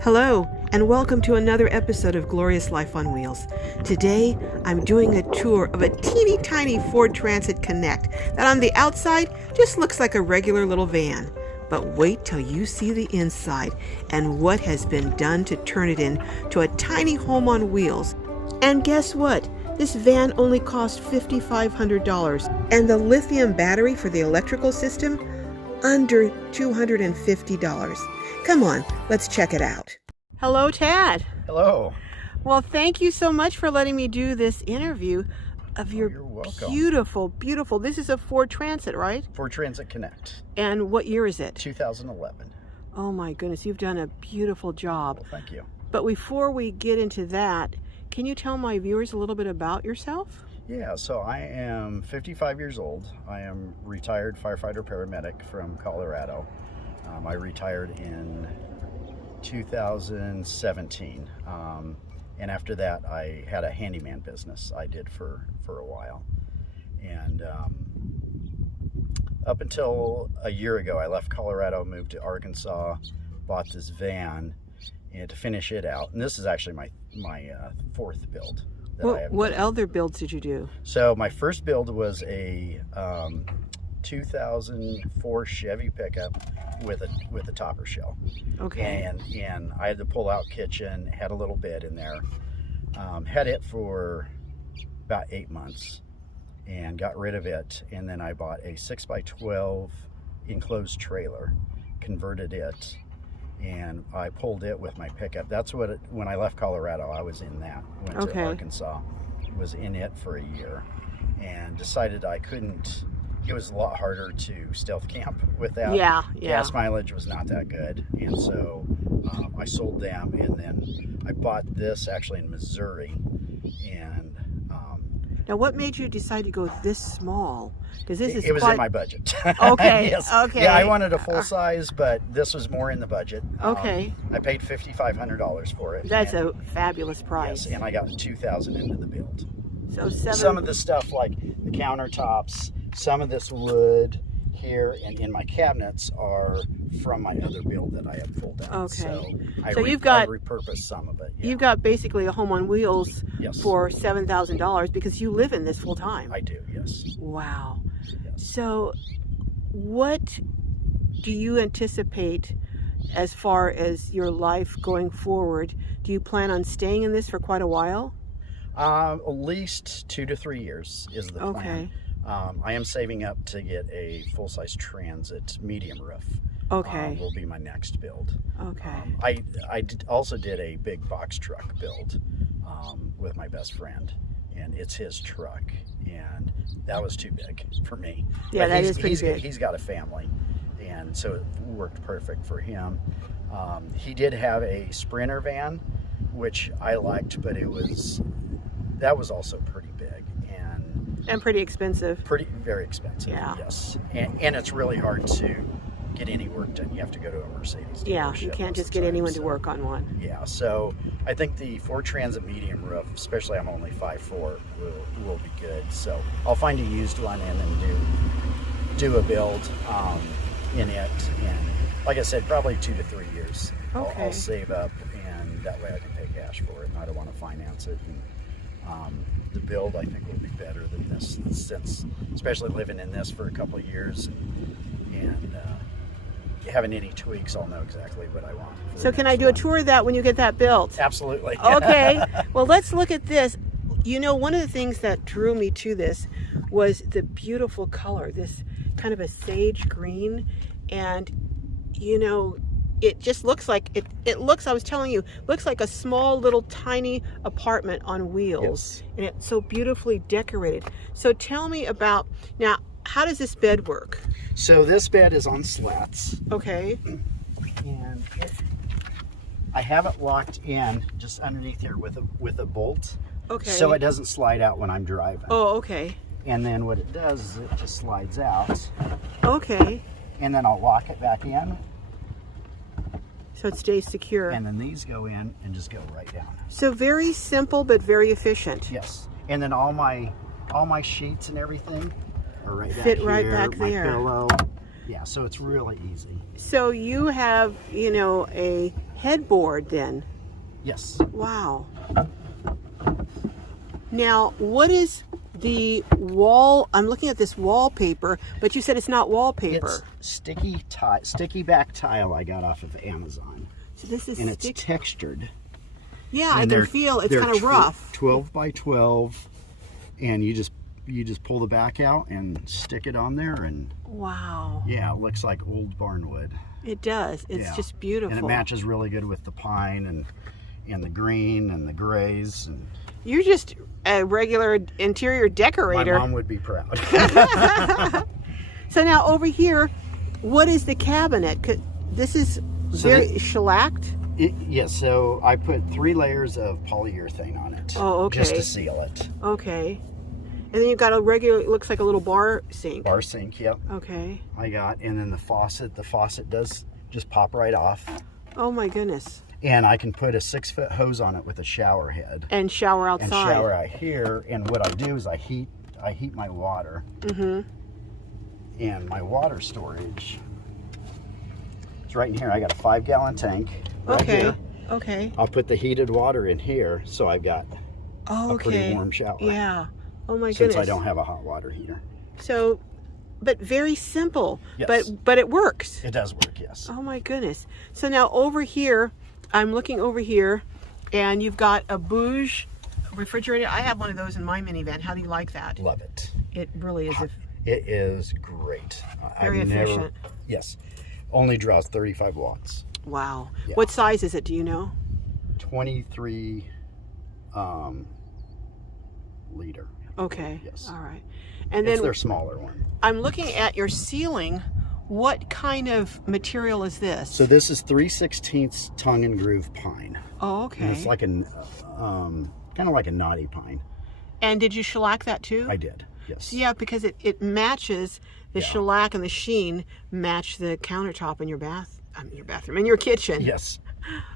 Hello, and welcome to another episode of Glorious Life on Wheels. Today, I'm doing a tour of a teeny tiny Ford Transit Connect that on the outside just looks like a regular little van. But wait till you see the inside and what has been done to turn it into a tiny home on wheels. And guess what? This van only cost $5,500, and the lithium battery for the electrical system, under $250. Come on, let's check it out. Hello, Tad. Hello. Well, thank you so much for letting me do this interview of your You're welcome. beautiful, this is a Ford Transit, right? Ford Transtit Connect. And what year is it? 2011. Oh my goodness, you've done a beautiful job. Well, thank you. But before we get into that, can you tell my viewers a little bit about yourself? Yeah, so I am 55 years old. I am retired firefighter paramedic from Colorado. I retired in 2017. And after that, I had a handyman business I did for a while. And up until a year ago, I left Colorado, moved to Arkansas, bought this van and to finish it out. And this is actually my fourth build. What other builds did you do? So my first build was a 2004 Chevy pickup with a topper shell. Okay. And I had the pull-out kitchen, had a little bed in there. Had it for about 8 months and got rid of it. And then I bought a 6x12 enclosed trailer, converted it, and I pulled it with my pickup. That's what when I left Colorado, I was in that. Went to Arkansas, was in it for a year, and decided I couldn't. It was a lot harder to stealth camp with that. Yeah. Gas mileage was not that good, and so I sold them, and then I bought this actually in Missouri. And now, what made you decide to go this small? Because this is it was in my budget. Okay. Yes. Okay. Yeah, I wanted a full size, but this was more in the budget. Okay. I paid $5,500 for it. That's a fabulous price. Yes, and I got $2,000 into the build. So some of the stuff like the countertops, some of this wood here and in my cabinets are from my other build that I have pulled out. Okay. So I repurposed some of it. Yeah. You've got basically a home on wheels Yes. for $7,000 because you live in this full time. I do, yes. Wow. Yes. So what do you anticipate as far as your life going forward? Do you plan on staying in this for quite a while? At least 2 to 3 years is the plan. Okay. I am saving up to get a full-size Transit medium roof. Okay. Will be my next build. Okay. I also did a big box truck build with my best friend, and it's his truck, and that was too big for me. Yeah, but that is pretty big. He's got a family, and so it worked perfect for him. He did have a Sprinter van, which I liked, but that was also pretty big and pretty expensive. Very expensive. Yeah. Yes, and it's really hard to get any work done. You have to go to a Mercedes. Yeah, you can't just get anyone to work on one. Yeah, so I think the Ford Transit medium roof, especially I'm only 5'4", will be good. So I'll find a used one and then do a build in it. And like I said, probably 2 to 3 years. Okay. I'll save up, and that way I can pay cash for it, and I don't want to finance it. And the build I think will be better than this, since especially living in this for a couple of years and having any tweaks, I'll know exactly what I want. So can I do a tour of that when you get that built? Absolutely. Okay. Well, let's look at this. You know, one of the things that drew me to this was the beautiful color, this kind of a sage green, and you know, it just looks like it looks, I was telling you, looks like a small little tiny apartment on wheels. Yes. And it's so beautifully decorated. So tell me about, now, how does this bed work? So this bed is on slats. Okay. And I have it locked in just underneath here with a bolt. Okay. So it doesn't slide out when I'm driving. Oh, okay. And then what it does is it just slides out. Okay. And then I'll lock it back in. So it stays secure. And then these go in and just go right down. So very simple, but very efficient. Yes. And then all my sheets and everything are right back fit here. right back my there. Pillow. Yeah, so it's really easy. So you have, you know, a headboard then. Yes. Wow. Now, what is the wall? I'm looking at this wallpaper, but you said it's not wallpaper. It's sticky back tile I got off of Amazon. So this is and it's textured. Yeah, I can feel it's kind of rough. 12 by 12, and you just pull the back out and stick it on there, and wow. Yeah, it looks like old barnwood. It does. It's just beautiful. And it matches really good with the pine and the green and the grays. And you're just a regular interior decorator. My mom would be proud. So now over here, what is the cabinet? This is very shellacked. Yes, so I put 3 layers of polyurethane on it. Oh, okay. Just to seal it. Okay. And then you've got a regular, it looks like a little bar sink. Bar sink, yep. Okay. I got, and then the faucet does just pop right off. Oh my goodness. And I can put a 6-foot hose on it with a shower head. And shower outside. And shower out here, and what I do is I heat my water. Mm-hmm. And my water storage is right in here. I got a 5-gallon tank right here. Okay. I'll put the heated water in here, so I've got a pretty warm shower. Yeah. Oh my goodness. Since I don't have a hot water heater. So, but very simple. Yes. But it works. It does work, yes. Oh my goodness. So now over here, I'm looking over here, and you've got a Bouge refrigerator. I have one of those in my minivan. How do you like that? Love it. It really is. It is great. Very efficient. Yes. Only draws 35 watts. Wow. Yeah. What size is it? Do you know? 23 liter. Okay. Yes. All right. And then it's their smaller one. I'm looking at your ceiling. What kind of material is this? So this is 3/16 tongue and groove pine. Oh, okay. And it's like kind of like a knotty pine. And did you shellac that too? I did. Yes. Yeah, because it matches the shellac and the sheen match the countertop in your bathroom, in your kitchen. Yes.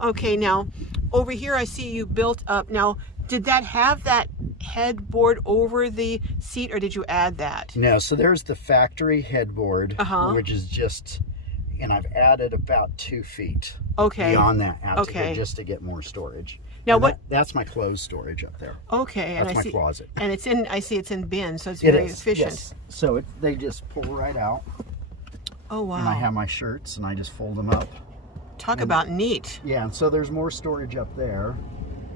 Okay, now over here I see you built up. Now, did that have that headboard over the seat, or did you add that? No, so there's the factory headboard, which is just, and I've added about 2 feet beyond that out to here just to get more storage. Now that's my clothes storage up there. Okay, that's my closet. And it's in. I see it's in bins, so it's very efficient. Yes. So they just pull right out. Oh wow! And I have my shirts, and I just fold them up. Talk about neat. Yeah, and so there's more storage up there.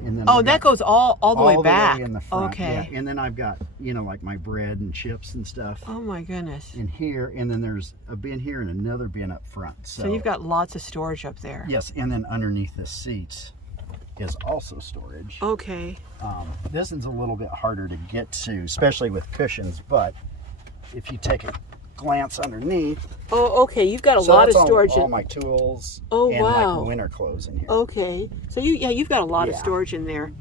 And then that goes all the way back. Way in the front. Okay. Yeah. And then I've got, like my bread and chips and stuff. Oh my goodness. In here, and then there's a bin here and another bin up front. So you've got lots of storage up there. Yes, and then underneath the seat is also storage. Okay. This one's a little bit harder to get to, especially with cushions, but if you take a glance underneath. Oh, okay. You've got a lot of storage. All my tools. Oh, and wow. like winter clothes in here. Okay. So you've got a lot of storage in there.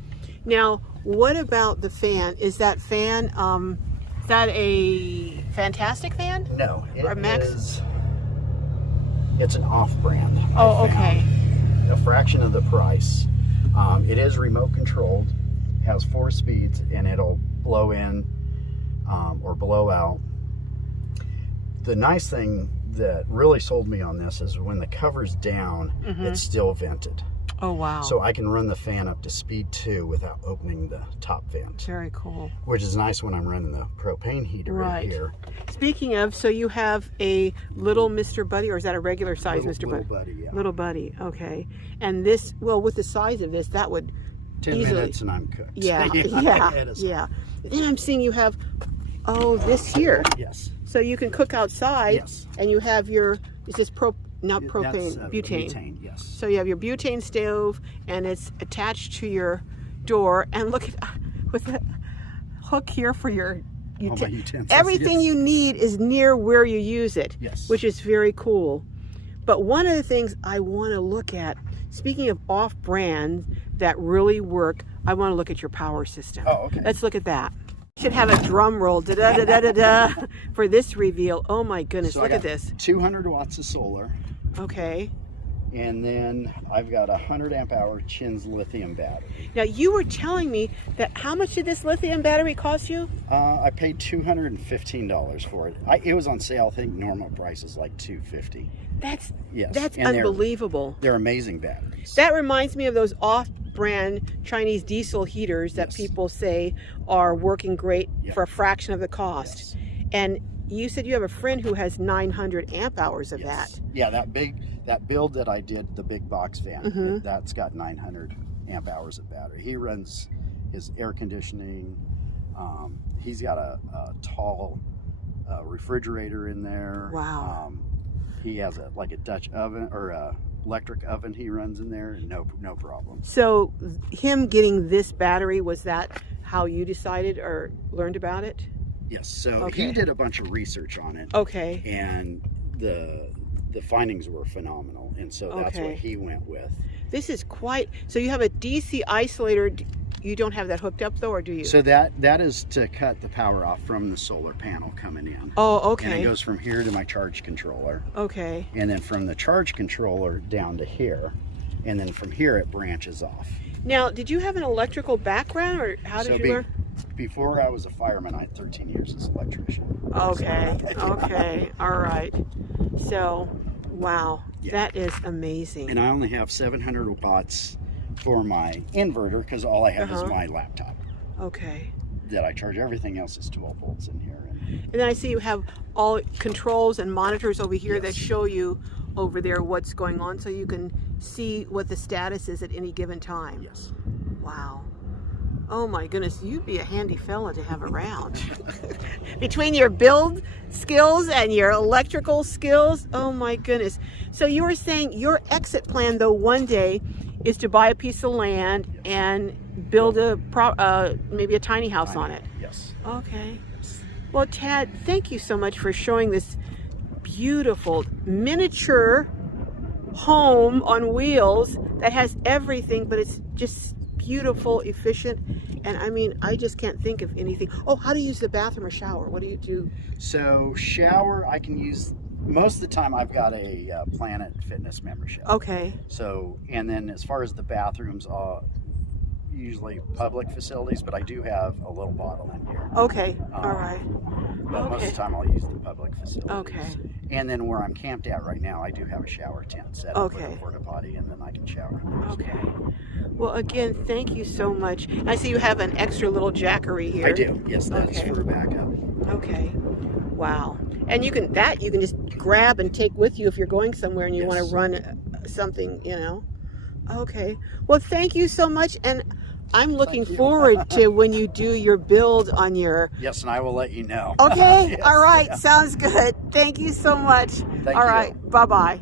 Now, what about the fan? Is that fan is that a Fantastic fan? No, or Max? It's an off-brand. Oh, okay. A fraction of the price. It is remote controlled, has 4 speeds, and it'll blow in or blow out. The nice thing that really sold me on this is when the cover's down, it's still vented. Oh, wow. So I can run the fan up to speed 2 without opening the top vent. Very cool. Which is nice when I'm running the propane heater in here. Speaking of, so you have a little Mr. Buddy, or is that a regular size Mr. Buddy? Little Buddy, yeah. Little Buddy, okay. And this, well, with the size of this, that would 10 easily, minutes and I'm cooked. Yeah, yeah. Then I'm seeing you have, this here. Yes. So you can cook outside. Yes. And you have your, is this not propane, That's, butane. Butane, yes. So you have your butane stove, and it's attached to your door. And look at, with the hook here for your utensils. Everything you need is near where you use it, which is very cool. But one of the things I want to look at, speaking of off-brand that really work, I want to look at your power system. Oh, okay. Let's look at that. Should have a drum roll da-da-da-da-da for this reveal. Oh my goodness, So look at this. 200 watts of solar. Okay. And then I've got a 100 amp hour Chins lithium battery. Now you were telling me that how much did this lithium battery cost you? I paid $215 for it. It was on sale. I think normal price is like $250. That's And unbelievable. They're amazing batteries. That reminds me of those off-brand Chinese diesel heaters that people say are working great for a fraction of the cost. And you said you have a friend who has 900 amp hours of that. Yeah, that build that I did, the big box van, that's got 900 amp hours of battery. He runs his air conditioning. He's got a tall refrigerator in there. Wow. He has a Dutch oven or a electric oven he runs in there, no problem. So him getting this battery, was that how you decided or learned about it? Yes, so he did a bunch of research on it. Okay. And the findings were phenomenal, and so that's what he went with. This is quite, so you have a DC isolator. You don't have that hooked up though, or do you? So that is to cut the power off from the solar panel coming in. Oh, okay. And it goes from here to my charge controller. Okay. And then from the charge controller down to here, and then from here it branches off. Now, did you have an electrical background, or how did you learn? Before I was a fireman, I had 13 years as an electrician. Okay, okay, all right. So, wow, that is amazing. And I only have 700 watts for my inverter because all I have is my laptop. Okay. That I charge. Everything else is 12 volts in here. And then I see you have all controls and monitors over here that show you over there what's going on, so you can see what the status is at any given time. Yes. Wow. Oh my goodness, you'd be a handy fella to have around. Between your build skills and your electrical skills, oh my goodness. So you were saying your exit plan though one day is to buy a piece of land and build maybe a tiny house on it. Yes. Okay. Well, Tad, thank you so much for showing this beautiful miniature home on wheels that has everything, but it's just beautiful, efficient, and I mean, I just can't think of anything. Oh, how do you use the bathroom or shower? What do you do? So shower, I can use most of the time. I've got a Planet Fitness membership. Okay. So, and then as far as the bathrooms, usually public facilities, but I do have a little bottle in here. Okay. All right. But most of the time I'll use the public facilities. Okay. And then where I'm camped at right now, I do have a shower tent set up with a porta potty, and then I can shower in there. Okay. Well, again, thank you so much. I see you have an extra little jackery here. I do. Yes, that's for backup. Okay. Wow. And you can just grab and take with you if you're going somewhere and you want to run something, you know. Okay. Well, thank you so much, and I'm looking forward to when you do your build on your... Yes, and I will let you know. Okay. All right. Sounds good. Thank you so much. Thank All you. right. Bye-bye.